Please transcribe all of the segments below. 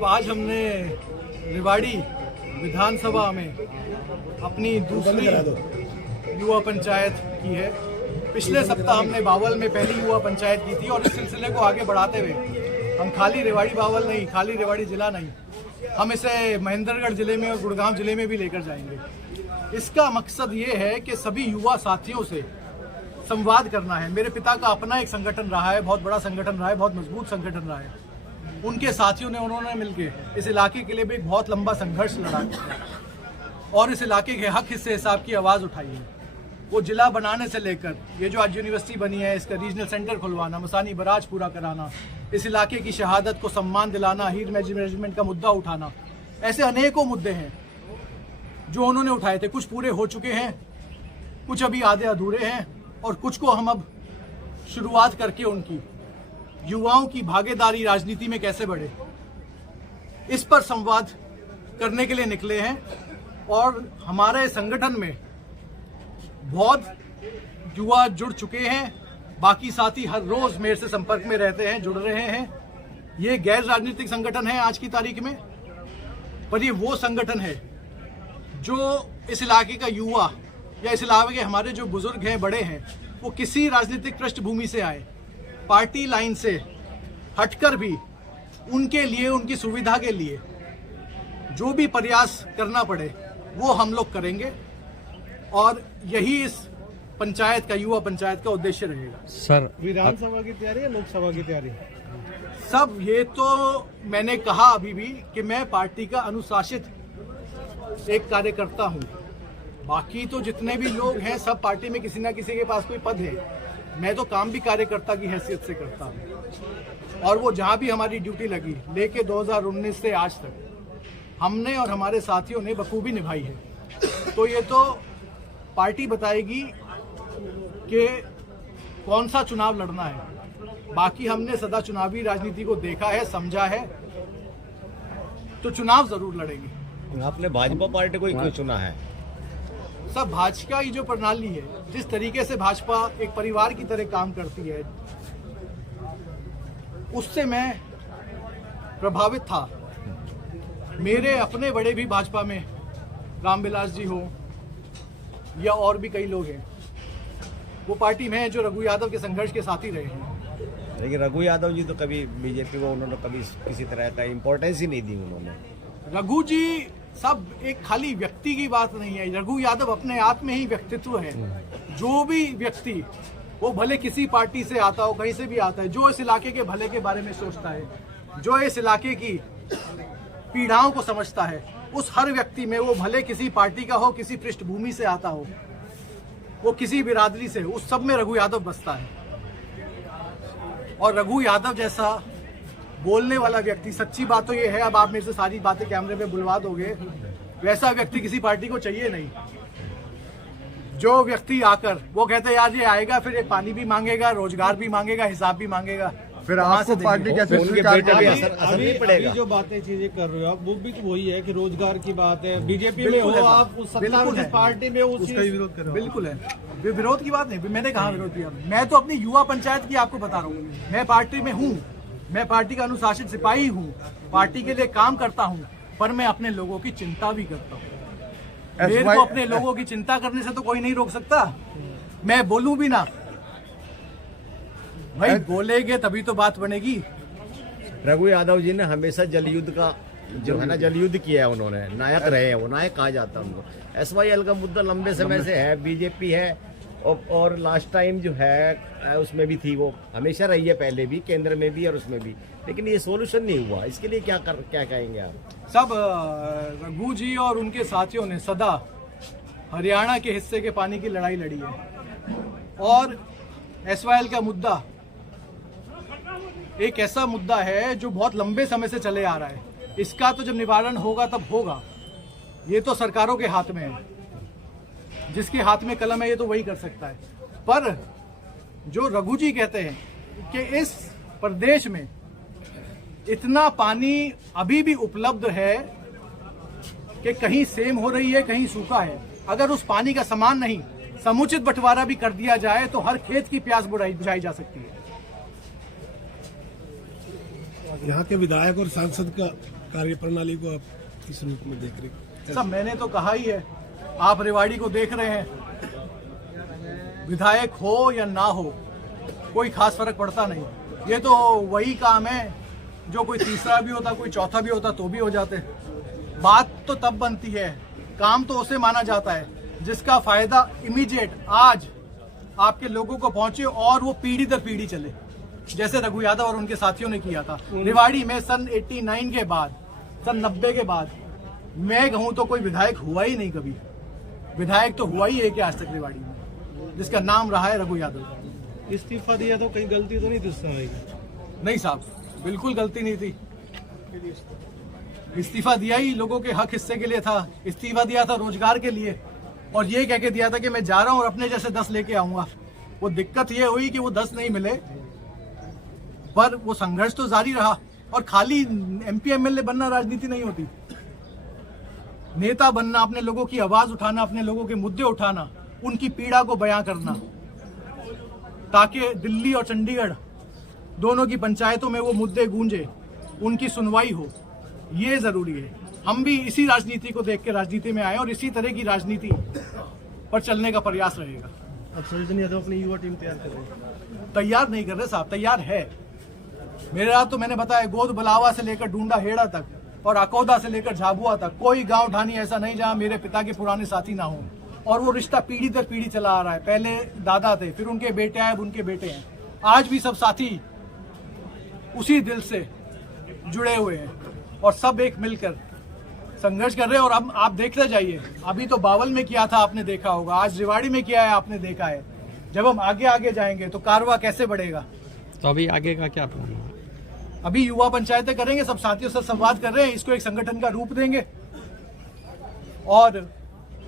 अब आज हमने रेवाड़ी विधानसभा में अपनी दूसरी युवा पंचायत की है। पिछले सप्ताह हमने बावल में पहली युवा पंचायत की थी और इस सिलसिले को आगे बढ़ाते हुए हम खाली रेवाड़ी बावल नहीं, खाली रेवाड़ी जिला नहीं, हम इसे महेंद्रगढ़ जिले में और गुड़गांव जिले में भी लेकर जाएंगे। इसका मकसद ये है कि सभी युवा साथियों से संवाद करना है। मेरे पिता का अपना एक संगठन रहा है, बहुत बड़ा संगठन रहा है, बहुत मजबूत संगठन रहा है। उनके साथियों ने, उन्होंने मिलकर इस इलाके के लिए भी एक बहुत लंबा संघर्ष लड़ा और इस इलाके के हक हिस्से हिसाब की आवाज़ उठाई है। वो जिला बनाने से लेकर ये जो आज यूनिवर्सिटी बनी है, इसका रीजनल सेंटर खुलवाना, मसानी बराज पूरा कराना, इस इलाके की शहादत को सम्मान दिलाना, हीर मैनेजमेंट का मुद्दा उठाना, ऐसे अनेकों मुद्दे हैं जो उन्होंने उठाए थे। कुछ पूरे हो चुके हैं, कुछ अभी आधे अधूरे हैं और कुछ को हम अब शुरुआत करके उनकी युवाओं की भागीदारी राजनीति में कैसे बढ़े, इस पर संवाद करने के लिए निकले हैं। और हमारे संगठन में बहुत युवा जुड़ चुके हैं, बाकी साथी हर रोज मेरे से संपर्क में रहते हैं, जुड़ रहे हैं। ये गैर राजनीतिक संगठन है आज की तारीख में, पर ये वो संगठन है जो इस इलाके का युवा या इस इलाके के हमारे जो बुजुर्ग हैं, बड़े हैं, वो किसी राजनीतिक पृष्ठभूमि से आए, पार्टी लाइन से हटकर भी उनके लिए, उनकी सुविधा के लिए जो भी प्रयास करना पड़े वो हम लोग करेंगे और यही इस पंचायत का, युवा पंचायत का उद्देश्य रहेगा। सर, विधानसभा की तैयारी है, लोकसभा की तैयारी? सब ये तो मैंने कहा अभी भी कि मैं पार्टी का अनुशासित एक कार्यकर्ता हूँ। बाकी तो जितने भी लोग हैं सब पार्टी में किसी ना किसी के पास कोई पद है। मैं तो काम भी कार्यकर्ता की हैसियत से करता हूँ और वो जहाँ भी हमारी ड्यूटी लगी लेके 2019 से आज तक हमने और हमारे साथियों ने बखूबी निभाई है। तो ये तो पार्टी बताएगी कि कौन सा चुनाव लड़ना है। बाकी हमने सदा चुनावी राजनीति को देखा है, समझा है, तो चुनाव जरूर लड़ेंगे। आपने भाजपा पार्टी को ही क्यों चुना है? सब भाजपा की जो प्रणाली है, जिस तरीके से भाजपा एक परिवार की तरह काम करती है, उससे मैं प्रभावित था। मेरे अपने बड़े भी भाजपा में, रामविलास जी हो या और भी कई लोग हैं, वो पार्टी में हैं जो रघु यादव के संघर्ष के साथ ही रहे हैं। लेकिन रघु यादव जी तो कभी बीजेपी को उन्होंने कभी किसी तरह का इम्पोर्टेंस ही नहीं दी उन्होंने। रघु जी सब एक खाली व्यक्ति की बात नहीं है। रघु यादव अपने आप में ही व्यक्तित्व है। जो भी व्यक्ति, वो भले किसी पार्टी से आता हो, कहीं से भी आता है, जो इस इलाके के भले के बारे में सोचता है, जो इस इलाके की पीड़ाओं को समझता है, उस हर व्यक्ति में, वो भले किसी पार्टी का हो, किसी पृष्ठभूमि से आता हो, वो किसी बिरादरी से, उस सब में रघु यादव बसता है। और रघु यादव जैसा बोलने वाला व्यक्ति, सच्ची बात तो ये है, अब आप मेरे से सारी बातें कैमरे पे बुलवा दोगे, वैसा व्यक्ति किसी पार्टी को चाहिए नहीं। जो व्यक्ति आकर वो कहते यार ये आएगा, फिर ये पानी भी मांगेगा, रोजगार भी मांगेगा, हिसाब भी मांगेगा, फिर आपको पार्टी कैसे स्वीकार करेगी? अभी जो बातें चीजें कर रहे हो आप, वो भी तो वही है कि रोजगार की बात है। बीजेपी में हो आप, उस सत्ता में, जिस पार्टी में, उसका ही विरोध कर रहे हो। बिल्कुल है, विरोध की बात नहीं, मैंने कहा विरोध किया। मैं तो अपनी युवा पंचायत की आपको बता रहा हूँ। मैं पार्टी में हूँ, मैं पार्टी का अनुशासित सिपाही हूँ, पार्टी के लिए काम करता हूँ, पर मैं अपने लोगों की चिंता भी करता हूँ। मेरे को अपने लोगों की चिंता करने से तो कोई नहीं रोक सकता। मैं बोलूं भी ना, भाई बोलेंगे तभी तो बात बनेगी। रघु यादव जी ने हमेशा जलयुद्ध का जो है ना, जलयुद्ध किया है उन्होंने, नायक रहे हैं, वो नायक कहा जाता है उनको। SYL का मुद्दा लंबे समय से है, बीजेपी है और लास्ट टाइम जो है उसमें भी थी, वो हमेशा रही है, पहले भी, केंद्र में भी और उसमें भी, लेकिन ये सोल्यूशन नहीं हुआ। इसके लिए क्या कहेंगे आप? सब रघु जी और उनके साथियों ने सदा हरियाणा के हिस्से के पानी की लड़ाई लड़ी है और SYL का मुद्दा एक ऐसा मुद्दा है जो बहुत लंबे समय से चले आ रहा है। इसका तो जब निवारण होगा तब होगा। ये तो सरकारों के हाथ में है, जिसके हाथ में कलम है ये तो वही कर सकता है। पर जो रघु जी कहते हैं कि इस प्रदेश में इतना पानी अभी भी उपलब्ध है कि कहीं सेम हो रही है, कहीं सूखा है। अगर उस पानी का समान नहीं, समुचित बंटवारा भी कर दिया जाए तो हर खेत की प्यास बुझाई जा सकती है। यहाँ के विधायक और सांसद का कार्य प्रणाली को आप किस रूप में देख रहे हैं? सब मैंने तो कहा ही है, आप रेवाड़ी को देख रहे हैं, विधायक हो या ना हो कोई खास फर्क पड़ता नहीं। ये तो वही काम है जो कोई तीसरा भी होता, कोई चौथा भी होता तो भी हो जाते। बात तो तब बनती है, काम तो उसे माना जाता है जिसका फायदा इमीडिएट आज आपके लोगों को पहुंचे और वो पीढ़ी दर पीढ़ी चले, जैसे रघु यादव और उनके साथियों ने किया था। रेवाड़ी में सन 89 के बाद, सन 90 के बाद मैं कहूं तो कोई विधायक हुआ ही नहीं कभी। विधायक तो हुआ ही है कि आज तक रेवाड़ी में, जिसका नाम रहा है रघु यादव। इस्तीफा दिया तो कहीं गलती तो नहीं थी उस समय की? नहीं साहब, बिल्कुल गलती नहीं थी। इस्तीफा दिया ही लोगों के हक हिस्से के लिए था, इस्तीफा दिया था रोजगार के लिए, और ये कह के दिया था कि मैं जा रहा हूं और अपने जैसे 10 लेके आऊंगा। वो दिक्कत ये हुई कि वो 10 नहीं मिले, पर वो संघर्ष तो जारी रहा। और खाली MP MLA बनना राजनीति नहीं होती, नेता बनना, अपने लोगों की आवाज उठाना, अपने लोगों के मुद्दे उठाना, उनकी पीड़ा को बयां करना, ताकि दिल्ली और चंडीगढ़ दोनों की पंचायतों में वो मुद्दे गूंजे, उनकी सुनवाई हो, ये जरूरी है। हम भी इसी राजनीति को देख के राजनीति में आए और इसी तरह की राजनीति पर चलने का प्रयास रहेगा। अब संजय यादव अपनी युवा टीम तैयार कर रहे हैं? तैयार नहीं कर रहे साहब, तैयार है। मेरा तो मैंने बताया, गोद बलावा से लेकर डूंडा हेड़ा तक और अकौदा से लेकर झाबुआ तक कोई गांव ढानी ऐसा नहीं जहां मेरे पिता के पुराने साथी ना हो। और वो रिश्ता पीढ़ी दर पीढ़ी चला आ रहा है। पहले दादा थे, फिर उनके बेटे आए, अब उनके बेटे हैं। आज भी सब साथी उसी दिल से जुड़े हुए हैं और सब एक मिलकर संघर्ष कर रहे हैं। और अब आप देखते जाइए, अभी तो बावल में किया था, आपने देखा होगा, आज रेवाड़ी में किया है, आपने देखा है। जब हम आगे आगे जाएंगे तो कारवा कैसे बढ़ेगा। तो अभी आगे का क्या प्लान है? अभी युवा पंचायतें करेंगे, सब साथियों से संवाद कर रहे हैं, इसको एक संगठन का रूप देंगे और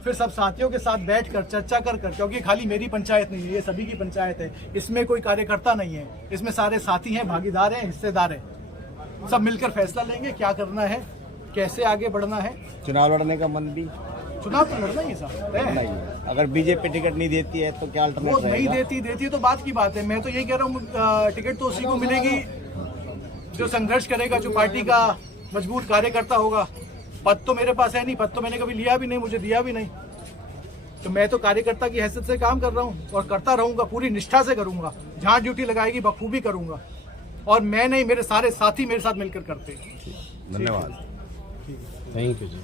फिर सब साथियों के साथ बैठकर चर्चा कर, क्योंकि खाली मेरी पंचायत नहीं है, ये सभी की पंचायत है, इसमें कोई कार्यकर्ता नहीं है, इसमें सारे साथी हैं, भागीदार हैं, हिस्सेदार हैं। सब मिलकर फैसला लेंगे क्या करना है, कैसे आगे बढ़ना है। चुनाव लड़ने का मन भी? चुनाव तो लड़ना ही है साहब, है। अगर बीजेपी टिकट नहीं देती है तो क्या वो अल्टरनेट नहीं रहेगा? देती तो बात की बात है। मैं तो यही कह रहा हूँ, टिकट तो उसी को मिलेगी जो संघर्ष करेगा, जो पार्टी का मजबूत कार्यकर्ता होगा। पद तो मेरे पास है नहीं, पद तो मैंने कभी लिया भी नहीं, मुझे दिया भी नहीं। तो मैं तो कार्यकर्ता की हैसियत से काम कर रहा हूँ और करता रहूंगा, पूरी निष्ठा से करूंगा। जहाँ ड्यूटी लगाएगी बखूबी करूंगा। और मैं नहीं, मेरे सारे साथी मेरे साथ मिलकर करते हैं। धन्यवाद। Thank you ji.